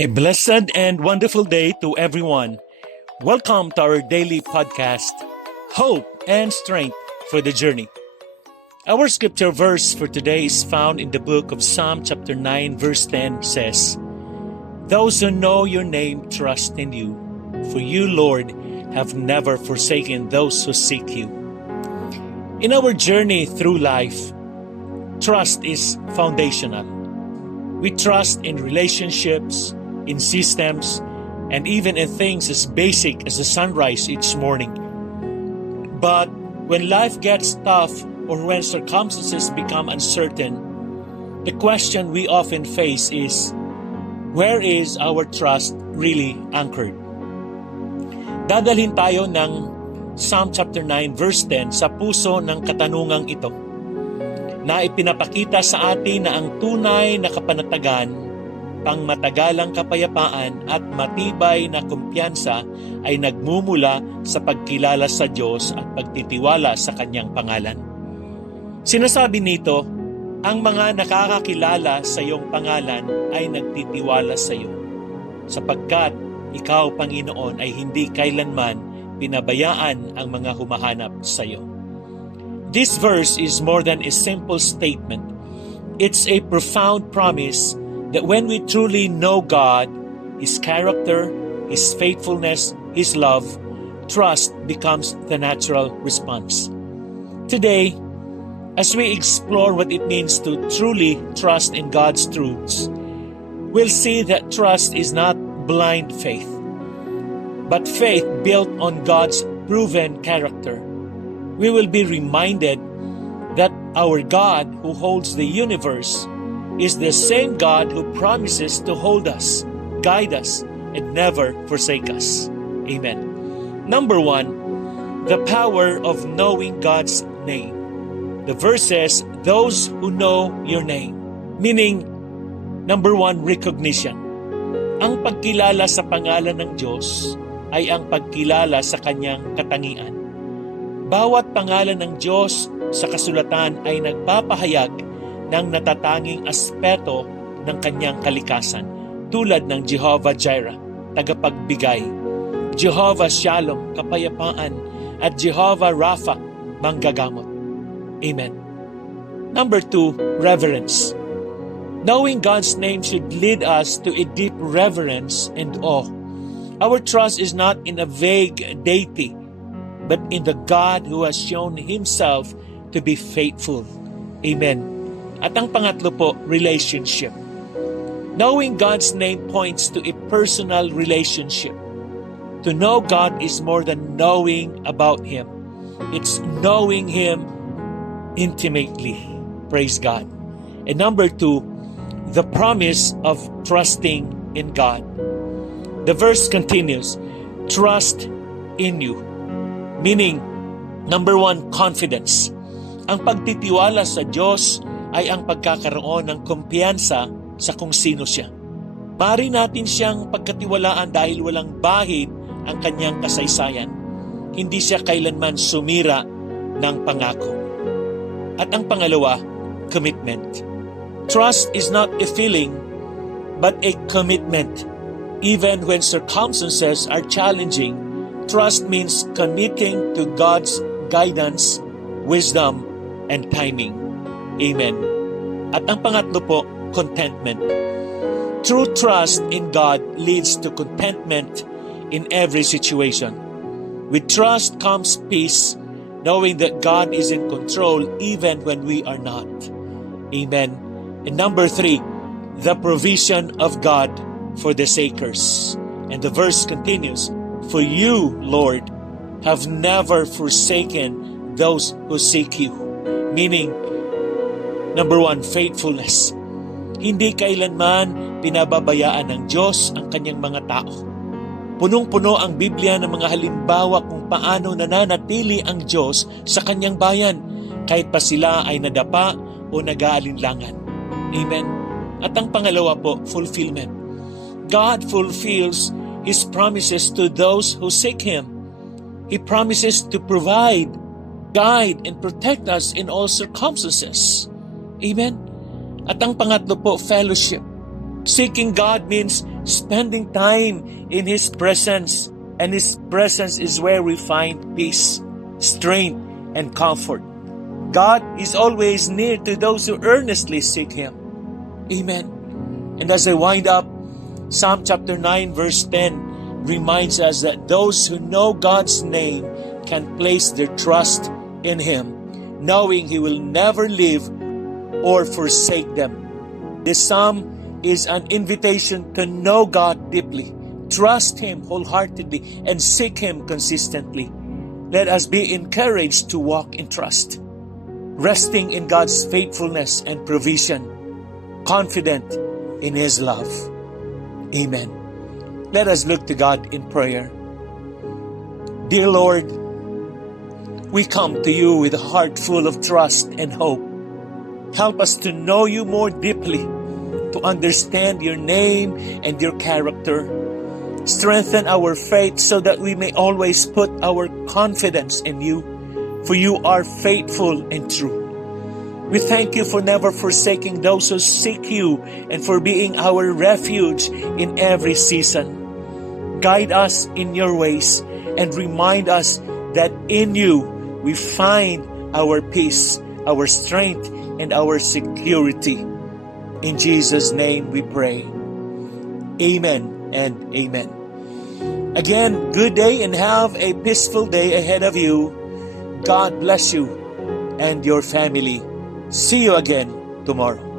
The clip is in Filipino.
A blessed and wonderful day to everyone. Welcome to our daily podcast, Hope and Strength for the Journey. Our scripture verse for today is found in the book of Psalm chapter 9 verse 10 says, "Those who know your name trust in you, for you, Lord, have never forsaken those who seek you." In our journey through life, trust is foundational. We trust in relationships, in systems, and even in things as basic as the sunrise each morning. But when life gets tough or when circumstances become uncertain, the question we often face is, where is our trust really anchored? Dadalhin tayo ng Psalm chapter 9 verse 10 sa puso ng katanungang ito, na ipinapakita sa atin na ang tunay na kapanatagan, pangmatagalang kapayapaan at matibay na kumpiyansa ay nagmumula sa pagkilala sa Diyos at pagtitiwala sa Kanyang pangalan. Sinasabi nito, ang mga nakakakilala sa iyong pangalan ay nagtitiwala sa iyo, sapagkat ikaw, Panginoon, ay hindi kailanman pinabayaan ang mga humahanap sa iyo. This verse is more than a simple statement. It's a profound promise that when we truly know God, His character, His faithfulness, His love, trust becomes the natural response. Today, as we explore what it means to truly trust in God's truths, we'll see that trust is not blind faith, but faith built on God's proven character. We will be reminded that our God who holds the universe is the same God who promises to hold us, guide us, and never forsake us. Amen. Number 1, the power of knowing God's name. The verse says, those who know your name. Meaning, number 1, recognition. Ang pagkilala sa pangalan ng Diyos ay ang pagkilala sa Kanyang katangian. Bawat pangalan ng Diyos sa kasulatan ay nagpapahayag ng natatanging aspeto ng Kanyang kalikasan, tulad ng Jehovah Jireh, tagapagbigay, Jehovah Shalom, kapayapaan, at Jehovah Rapha, manggagamot. Amen. Number 2, reverence. Knowing God's name should lead us to a deep reverence and awe. Our trust is not in a vague deity, but in the God who has shown Himself to be faithful. Amen. At ang pangatlo po, relationship. Knowing God's name points to a personal relationship. To know God is more than knowing about Him. It's knowing Him intimately. Praise God. And number 2, the promise of trusting in God. The verse continues, trust in you. Meaning, number 1, confidence. Ang pagtitiwala sa Diyos ay ang pagkakaroon ng kumpiyansa sa kung sino siya. Maaari natin siyang pagkatiwalaan dahil walang bahid ang kanyang kasaysayan. Hindi siya kailanman sumira ng pangako. At ang pangalawa, commitment. Trust is not a feeling, but a commitment. Even when circumstances are challenging, trust means committing to God's guidance, wisdom, and timing. Amen. At ang pangatlo po, contentment. True trust in God leads to contentment in every situation. With trust comes peace, knowing that God is in control even when we are not. Amen. And number 3, the provision of God for the seekers. And the verse continues, "For you, Lord, have never forsaken those who seek you." Meaning, number 1, faithfulness. Hindi kailanman pinababayaan ng Diyos ang Kanyang mga tao. Punong-puno ang Biblia ng mga halimbawa kung paano nananatili ang Diyos sa Kanyang bayan, kahit pa sila ay nadapa o nag-aalinlangan. Amen. At ang pangalawa po, fulfillment. God fulfills His promises to those who seek Him. He promises to provide, guide, and protect us in all circumstances. Amen? At ang pangatlo po, fellowship. Seeking God means spending time in His presence. And His presence is where we find peace, strength, and comfort. God is always near to those who earnestly seek Him. Amen. And as I wind up, Psalm chapter 9 verse 10 reminds us that those who know God's name can place their trust in Him, knowing He will never leave or forsake them. This psalm is an invitation to know God deeply, trust Him wholeheartedly, and seek Him consistently. Let us be encouraged to walk in trust, resting in God's faithfulness and provision, confident in His love. Amen. Let us look to God in prayer. Dear Lord, we come to You with a heart full of trust and hope. Help us to know You more deeply, to understand Your name and Your character. Strengthen our faith so that we may always put our confidence in You, for You are faithful and true. We thank You for never forsaking those who seek You and for being our refuge in every season. Guide us in Your ways and remind us that in You we find our peace, our strength, and our security. In Jesus' name we pray. Amen and amen. Again, good day and have a peaceful day ahead of you. God bless you and your family. See you again tomorrow.